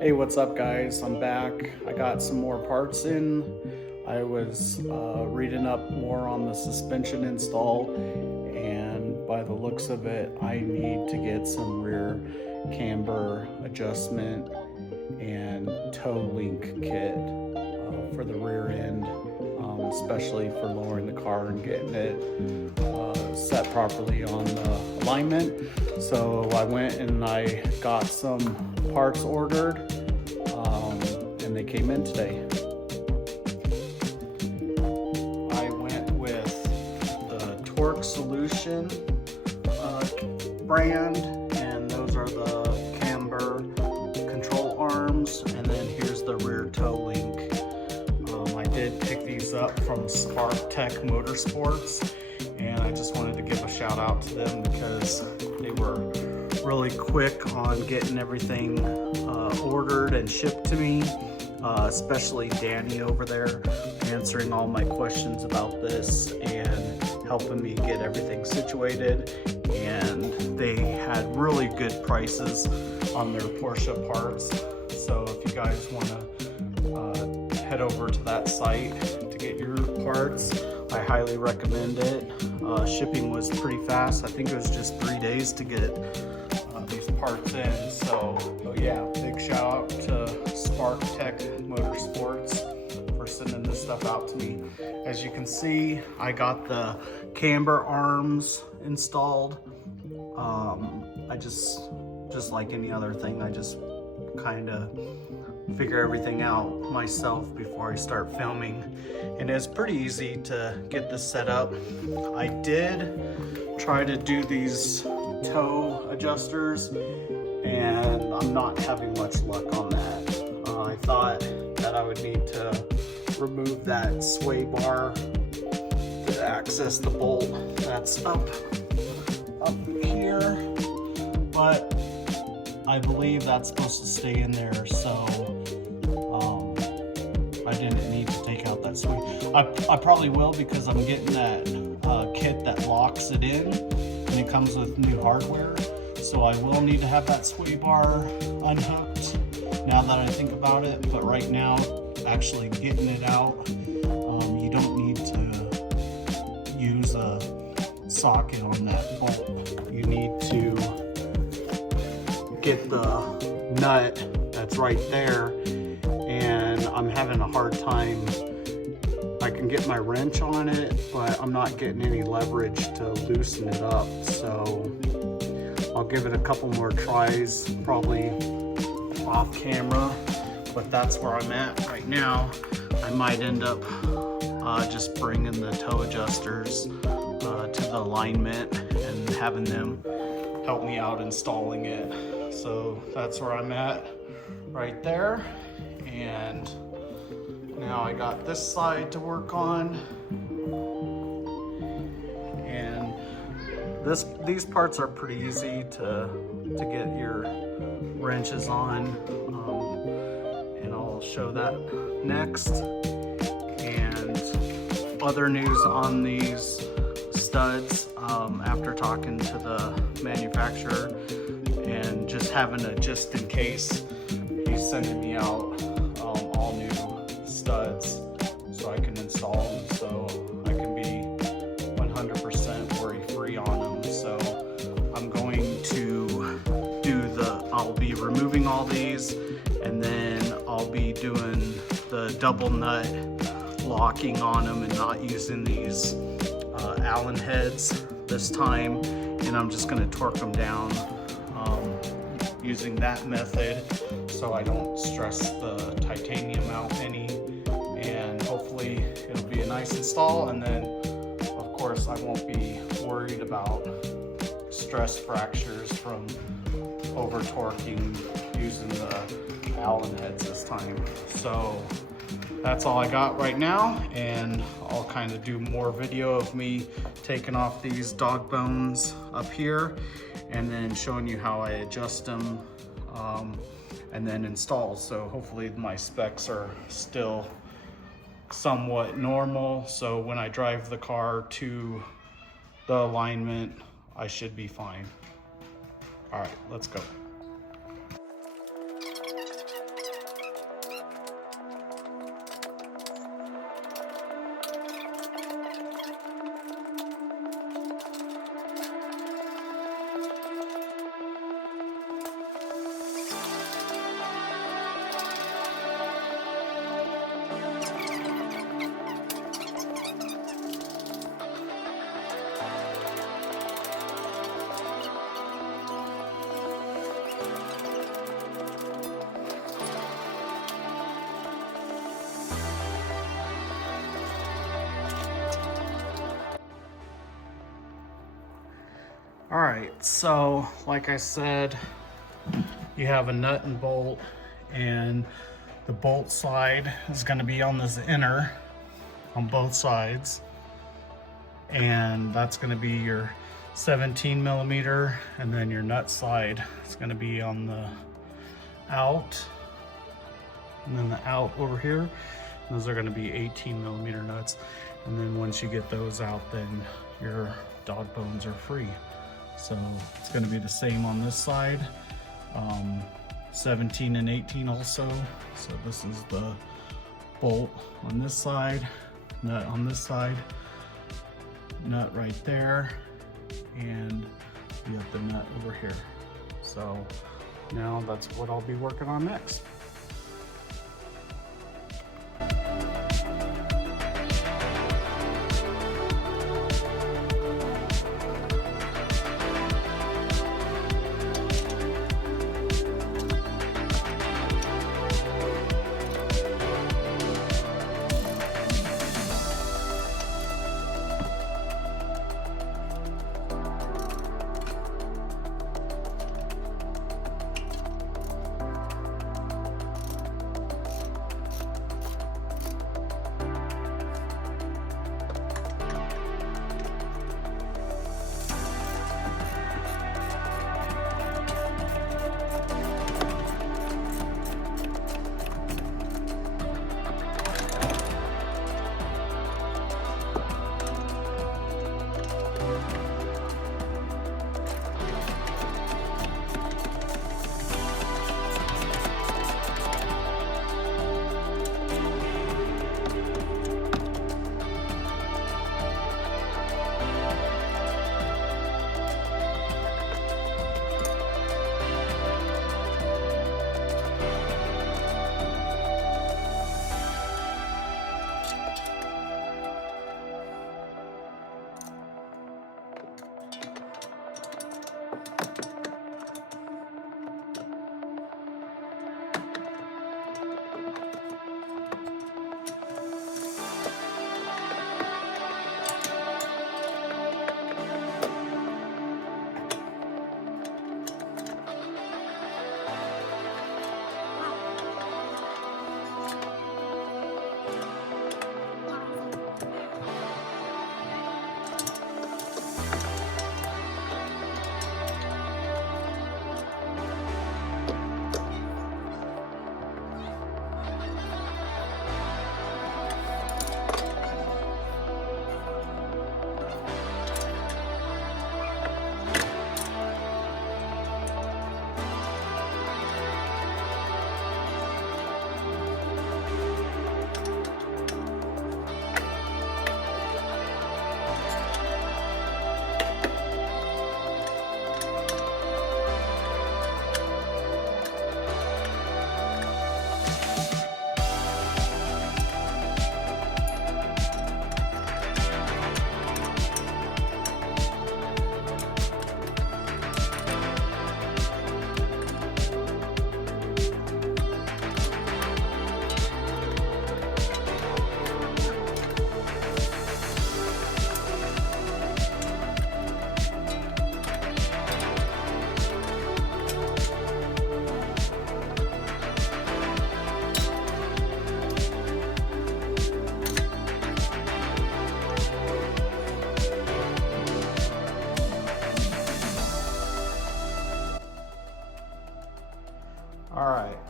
Hey, what's up guys? I'm back. I got some more parts in. I was reading up more on the suspension install, and by the looks of it, I need to get some rear camber adjustment and toe link kit for the rear end, especially for lowering the car and getting it set properly on the alignment. So I went and I got some parts ordered, and they came in today. I went with the Torque Solution brand, and those are the Camber control arms, and then here's the rear toe link. I did pick these up from Sparktec Motorsports, and I just wanted to give a shout out to them because they were really quick on getting everything ordered and shipped to me, especially Danny over there answering all my questions about this and helping me get everything situated. And they had really good prices on their Porsche parts, so if you guys want to head over to that site to get your parts, I highly recommend it. Shipping was pretty fast. I think it was just 3 days to get these parts in. So yeah, big shout out to Sparktec Motorsports for sending this stuff out to me. As you can see, I got the camber arms installed. I just like any other thing, I just kind of figure everything out myself before I start filming, and it's pretty easy to get this set up. I did try to do these toe adjusters, and I'm not having much luck on that. I thought that I would need to remove that sway bar to access the bolt that's up here, but I believe that's supposed to stay in there, so I didn't need to take out that sway. I probably will, because I'm getting that kit that locks it in, and it comes with new hardware, so I will need to have that sway bar unhooked now that I think about it. But right now, actually getting it out, you don't need to use a socket on that bolt. You need to get the nut that's right there, and I'm having a hard time. I can get my wrench on it, but I'm not getting any leverage to loosen it up, so I'll give it a couple more tries, probably off camera, but that's where I'm at right now. I might end up just bringing the toe adjusters to the alignment and having them help me out installing it. So that's where I'm at right there. And now I got this side to work on, and these parts are pretty easy to get your wrenches on, and I'll show that next. And other news on these studs, after talking to the manufacturer and just having a just in case, he's sending me out all new studs so I can install them, so I can be 100% worry free on them. So I'm going to I'll be removing all these, and then I'll be doing the double nut locking on them and not using these Allen heads this time, and I'm just going to torque them down using that method so I don't stress the titanium out any, and hopefully it'll be a nice install. And then of course I won't be worried about stress fractures from over torquing using the Allen heads this time. So that's all I got right now, and I'll kind of do more video of me taking off these dog bones up here and then showing you how I adjust them and then install. So hopefully my specs are still somewhat normal, so when I drive the car to the alignment, I should be fine. All right, let's go. All right, so like I said, you have a nut and bolt, and the bolt slide is going to be on this inner on both sides, and that's going to be your 17 millimeter, and then your nut slide is going to be on the out, and then the out over here. Those are going to be 18 millimeter nuts, and then once you get those out, then your dog bones are free. So it's going to be the same on this side, 17 and 18 also. So this is the bolt on this side, nut on this side, nut right there, and you have the nut over here. So now that's what I'll be working on next.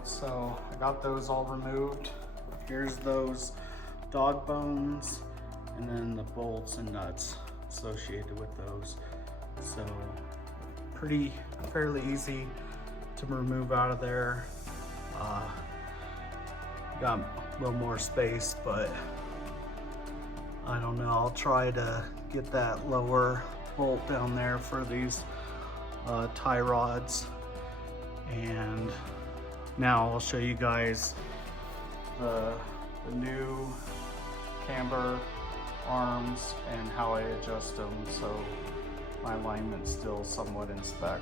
So I got those all removed. Here's those dog bones and then the bolts and nuts associated with those. So fairly easy to remove out of there. Got a little more space, but I don't know. I'll try to get that lower bolt down there for these tie rods. And now I'll show you guys the new camber arms and how I adjust them so my alignment's still somewhat in spec.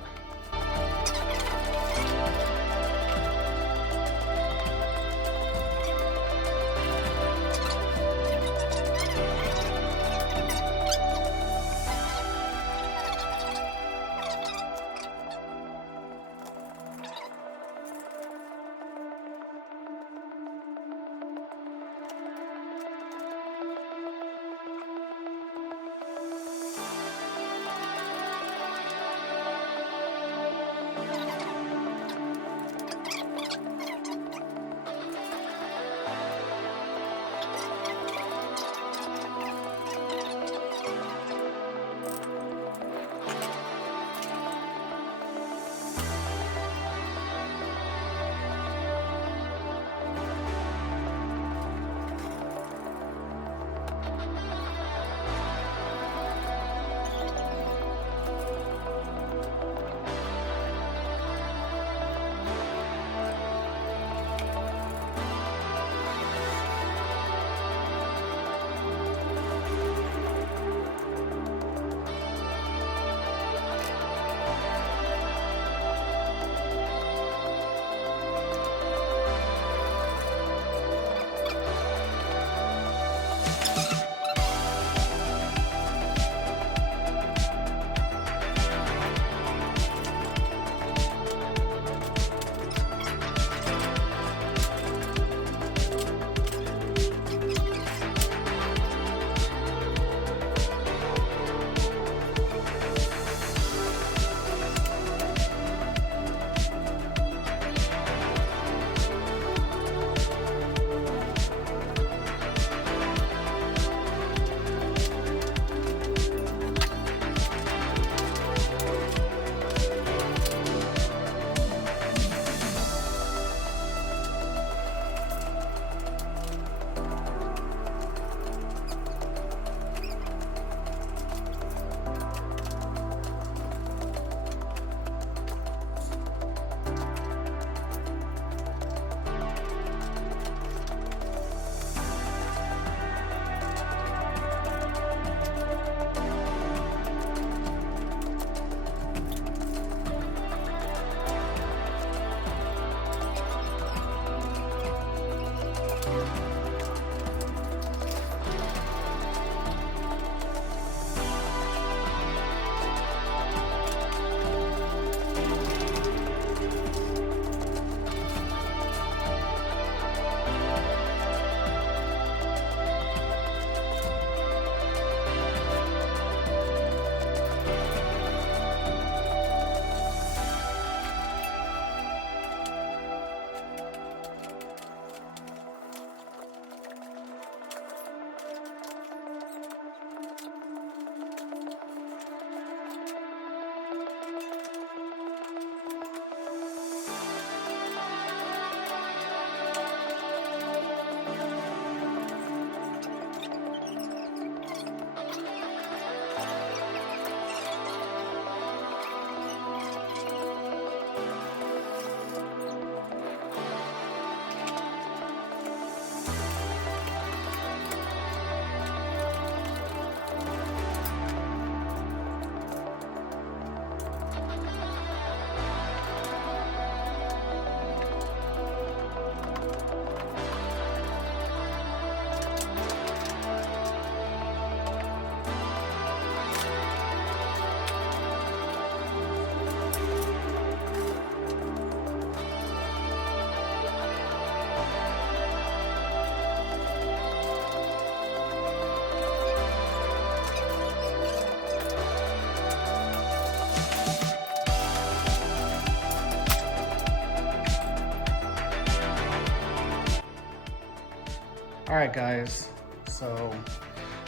All right, guys, so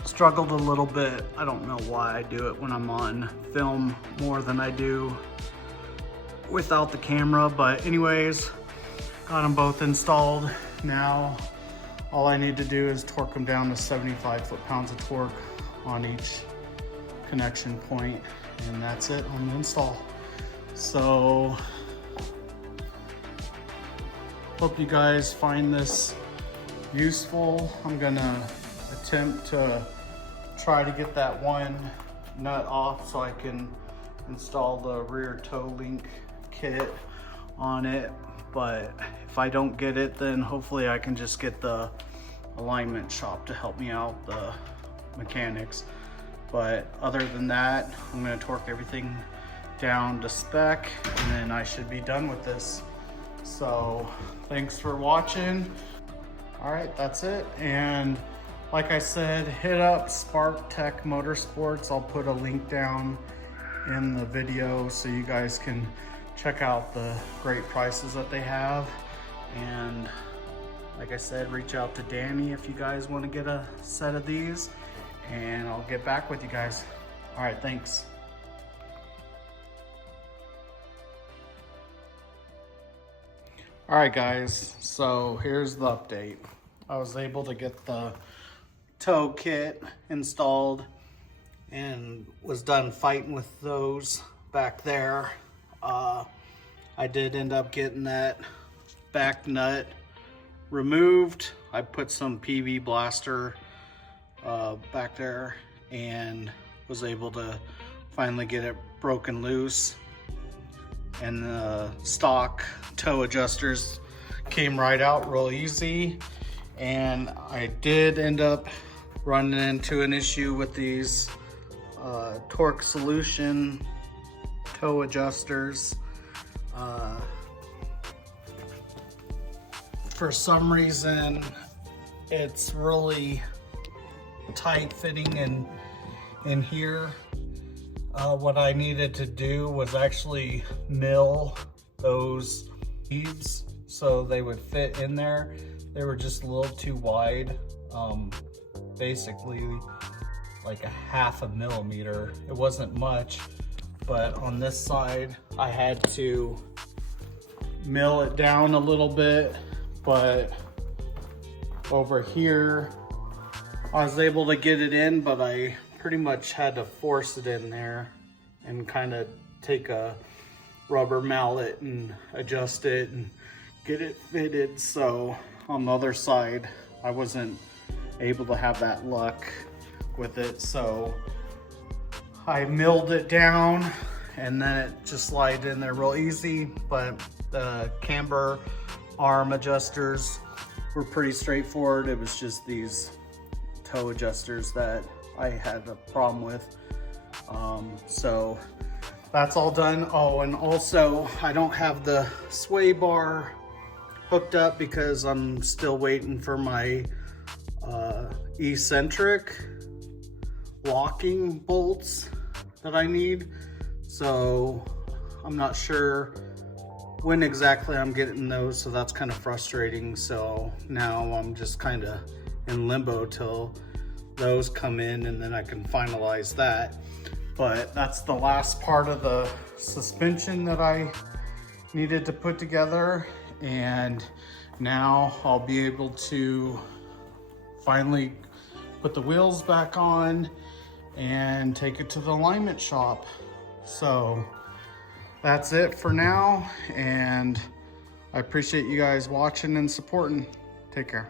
struggled a little bit. I don't know why I do it when I'm on film more than I do without the camera, but anyways, got them both installed. Now, all I need to do is torque them down to 75 foot-pounds of torque on each connection point, and that's it on the install. So, hope you guys find this useful. I'm gonna attempt to try to get that one nut off so I can install the rear toe link kit on it, but if I don't get it, then hopefully I can just get the alignment shop to help me out, the mechanics. But other than that, I'm gonna torque everything down to spec and then I should be done with this. So thanks for watching. All right, that's it. And like I said, hit up Sparktec Motorsports. I'll put a link down in the video so you guys can check out the great prices that they have. And like I said, reach out to Danny if you guys want to get a set of these, and I'll get back with you guys. All right, thanks. All right, guys, so here's the update. I was able to get the tow kit installed and was done fighting with those back there. I did end up getting that back nut removed. I put some PV blaster back there and was able to finally get it broken loose. And the stock toe adjusters came right out real easy. And I did end up running into an issue with these Torque Solution toe adjusters. For some reason, it's really tight fitting in here. What I needed to do was actually mill those beads so they would fit in there. They were just a little too wide, basically like a 1/2 millimeter. It wasn't much, but on this side I had to mill it down a little bit, but over here I was able to get it in, but I pretty much had to force it in there and kind of take a rubber mallet and adjust it and get it fitted. So on the other side, I wasn't able to have that luck with it. So I milled it down and then it just slid in there real easy. But the camber arm adjusters were pretty straightforward. It was just these toe adjusters that I had a problem with. So that's all done. Oh, and also I don't have the sway bar hooked up because I'm still waiting for my eccentric locking bolts that I need. So I'm not sure when exactly I'm getting those, so that's kind of frustrating. So now I'm just kind of in limbo till those come in and then I can finalize that. But that's the last part of the suspension that I needed to put together, and now I'll be able to finally put the wheels back on and take it to the alignment shop. So that's it for now, and I appreciate you guys watching and supporting. Take care.